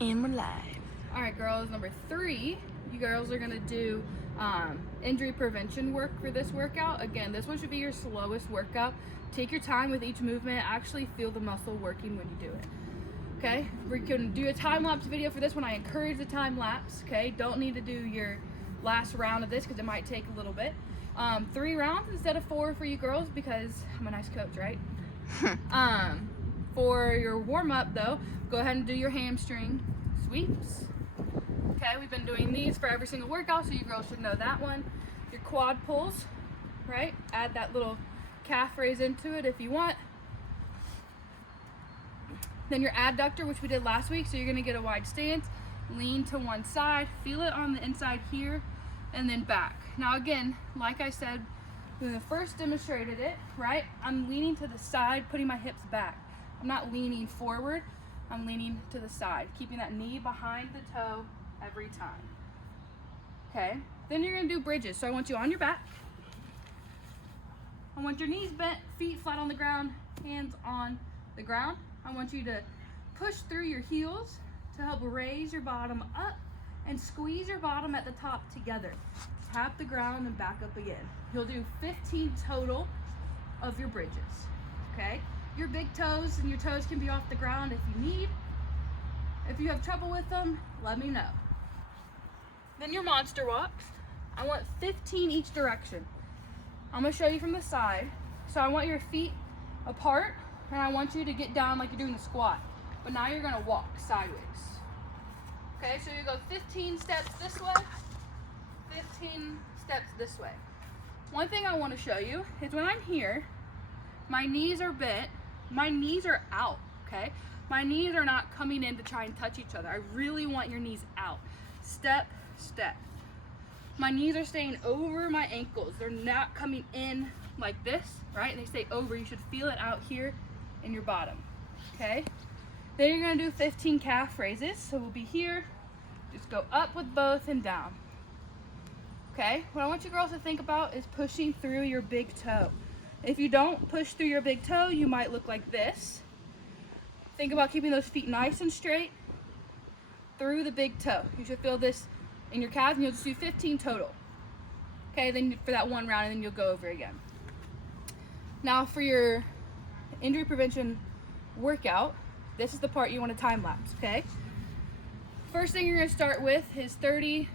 And we're live. All right, girls, number 3, you girls are gonna do injury prevention work for this workout. Again, this one should be your slowest workout. Take your time with each movement. Actually feel the muscle working when you do it. Okay, we're gonna do a time-lapse video for this one. I encourage the time-lapse, okay? Don't need to do your last round of this because it might take a little bit. 3 rounds instead of 4 for you girls because I'm a nice coach, right? For your warm-up though, go ahead and do your hamstring sweeps. Okay, we've been doing these for every single workout, so you girls should know that one. Your quad pulls, right? Add that little calf raise into it if you want. Then your abductor, which we did last week, so you're gonna get a wide stance, lean to one side, feel it on the inside here, and then back. Now again, like I said, when I first demonstrated it, right? I'm leaning to the side, putting my hips back. I'm not leaning forward, I'm leaning to the side, keeping that knee behind the toe every time. Okay, then you're gonna do bridges. So I want you on your back. I want your knees bent, feet flat on the ground, hands on the ground. I want you to push through your heels to help raise your bottom up and squeeze your bottom at the top together. Tap the ground and back up again. You'll do 15 total of your bridges, okay? Your big toes and your toes can be off the ground if you need. If you have trouble with them, let me know. Then your monster walks. I want 15 each direction. I'm gonna show you from the side. So I want your feet apart and I want you to get down like you're doing a squat. But now you're gonna walk sideways. Okay, so you go 15 steps this way, 15 steps this way. One thing I wanna show you is when I'm here, my knees are bent, my knees are out, okay? My knees are not coming in to try and touch each other. I really want your knees out. Step, step. My knees are staying over my ankles. They're not coming in like this, right? They stay over. You should feel it out here in your bottom, okay? Then you're gonna do 15 calf raises. So we'll be here, just go up with both and down. Okay, what I want you girls to think about is pushing through your big toe. If you don't push through your big toe, you might look like this. Think about keeping those feet nice and straight through the big toe. You should feel this in your calves and you'll just do 15 total. Okay, then for that one round and then you'll go over again. Now for your injury prevention workout, this is the part you want to time lapse, okay? First thing you're gonna start with is 30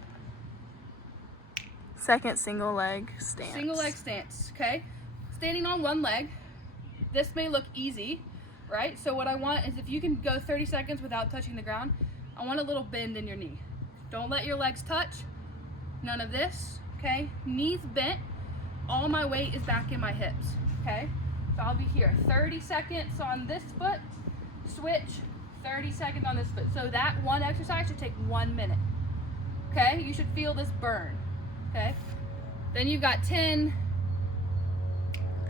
Second single leg stance. single leg stance, okay? Standing on one leg. This may look easy, right? So what I want is if you can go 30 seconds without touching the ground, I want a little bend in your knee. Don't let your legs touch. None of this, okay? Knees bent. All my weight is back in my hips, okay? So I'll be here. 30 seconds on this foot, switch, 30 seconds on this foot. So that one exercise should take 1 minute, okay? You should feel this burn, okay? Then you've got 10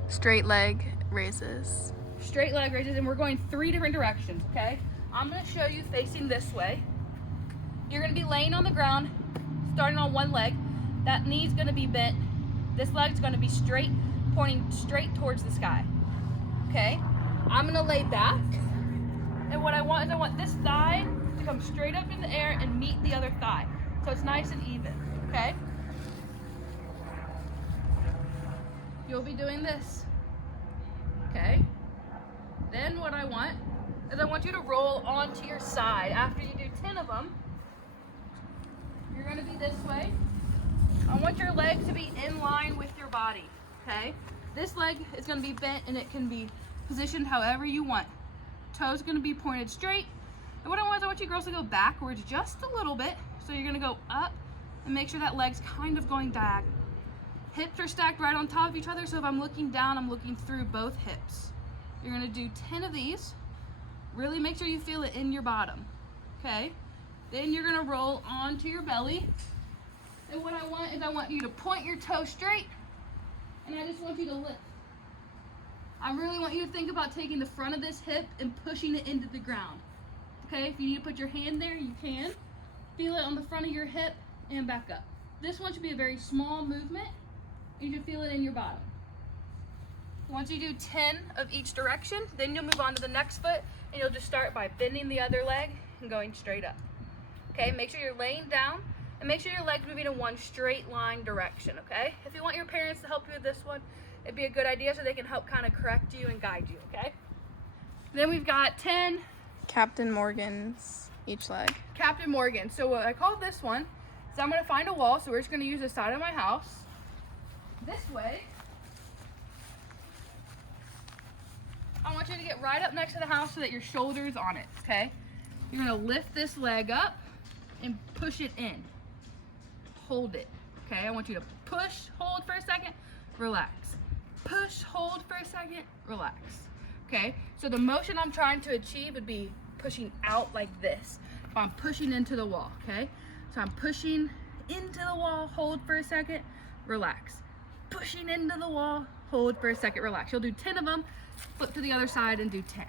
Straight leg raises. straight leg raises, and we're going 3 different directions, okay? I'm gonna show you facing this way. You're gonna be laying on the ground, starting on one leg. That knee's gonna be bent. This leg's gonna be straight, pointing straight towards the sky, okay? I'm gonna lay back, and what I want is I want this thigh to come straight up in the air and meet the other thigh, so it's nice and even, okay? You'll be doing this, okay? Then what I want is I want you to roll onto your side. After you do 10 of them, you're gonna be this way. I want your leg to be in line with your body, okay? This leg is gonna be bent and it can be positioned however you want. Toes gonna be pointed straight. And what I want is I want you girls to go backwards just a little bit. So you're gonna go up and make sure that leg's kind of going diagonal. Hips are stacked right on top of each other, so if I'm looking down, I'm looking through both hips. You're gonna do 10 of these. Really make sure you feel it in your bottom, okay? Then you're gonna roll onto your belly. And what I want is I want you to point your toe straight, and I just want you to lift. I really want you to think about taking the front of this hip and pushing it into the ground, okay? If you need to put your hand there, you can. Feel it on the front of your hip and back up. This one should be a very small movement. You should feel it in your bottom. Once you do 10 of each direction, then you'll move on to the next foot and you'll just start by bending the other leg and going straight up. Okay, make sure you're laying down and make sure your legs moving in one straight line direction, okay? If you want your parents to help you with this one, it'd be a good idea so they can help kind of correct you and guide you, okay? Then we've got 10 Captain Morgan's each leg. Captain Morgan. So what I call this one is I'm gonna find a wall, so we're just gonna use the side of my house. This way. I want you to get right up next to the house so that your shoulder's on it, okay? You're gonna lift this leg up and push it in. Hold it, okay? I want you to push, hold for a second, relax. Push, hold for a second, relax. Okay, so the motion I'm trying to achieve would be pushing out like this. If I'm pushing into the wall, okay? So I'm pushing into the wall, hold for a second, relax. Pushing into the wall, hold for a second, relax. You'll do 10 of them, flip to the other side and do 10,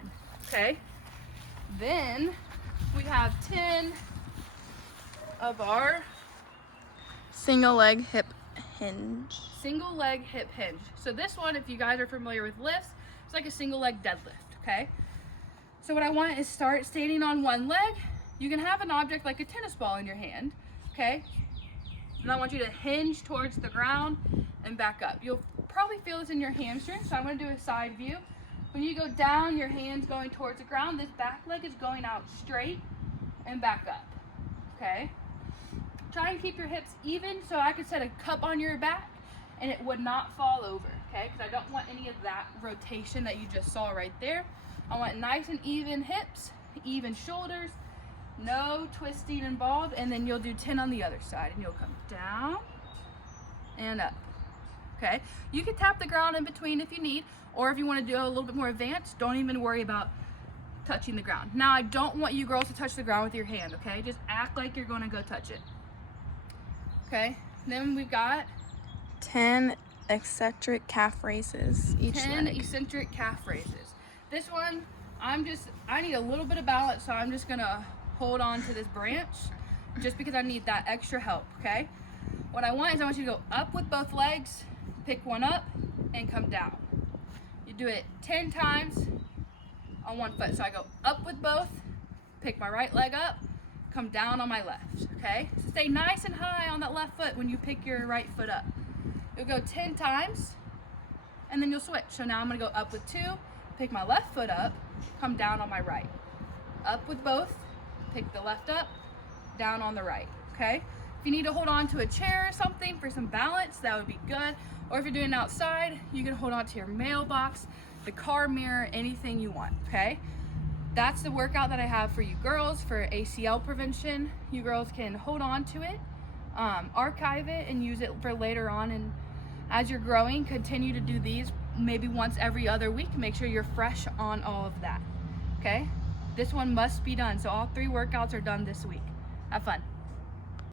okay? Then we have 10 of our Single leg hip hinge. single leg hip hinge. So this one, if you guys are familiar with lifts, it's like a single leg deadlift, okay? So what I want is start standing on one leg. You can have an object like a tennis ball in your hand, okay? And I want you to hinge towards the ground and back up. You'll probably feel this in your hamstring, so I'm gonna do a side view. When you go down, your hand's going towards the ground. This back leg is going out straight and back up, okay? Try and keep your hips even so I could set a cup on your back and it would not fall over, okay? Because I don't want any of that rotation that you just saw right there. I want nice and even hips, even shoulders, no twisting involved, and then you'll do 10 on the other side and you'll come down and up, okay? You can tap the ground in between if you need, or if you want to do a little bit more advanced, don't even worry about touching the ground. Now, I don't want you girls to touch the ground with your hand, okay? Just act like you're going to go touch it. Okay, then we've got 10 eccentric calf raises each 10 leg. eccentric calf raises. This one, I need a little bit of balance, so I'm just gonna hold on to this branch just because I need that extra help, okay? What I want is I want you to go up with both legs, pick one up, and come down. You do it 10 times on one foot. So I go up with both, pick my right leg up, come down on my left, okay? So stay nice and high on that left foot when you pick your right foot up. You'll go 10 times, and then you'll switch. So now I'm gonna go up with 2, pick my left foot up, come down on my right. Up with both, pick the left up, down on the right, okay? If you need to hold on to a chair or something for some balance, that would be good. Or if you're doing it outside, you can hold on to your mailbox, the car mirror, anything you want, okay? That's the workout that I have for you girls for ACL prevention. You girls can hold on to it, archive it, and use it for later on. And as you're growing, continue to do these maybe once every other week. Make sure you're fresh on all of that, okay? This one must be done. So all 3 workouts are done this week. Have fun.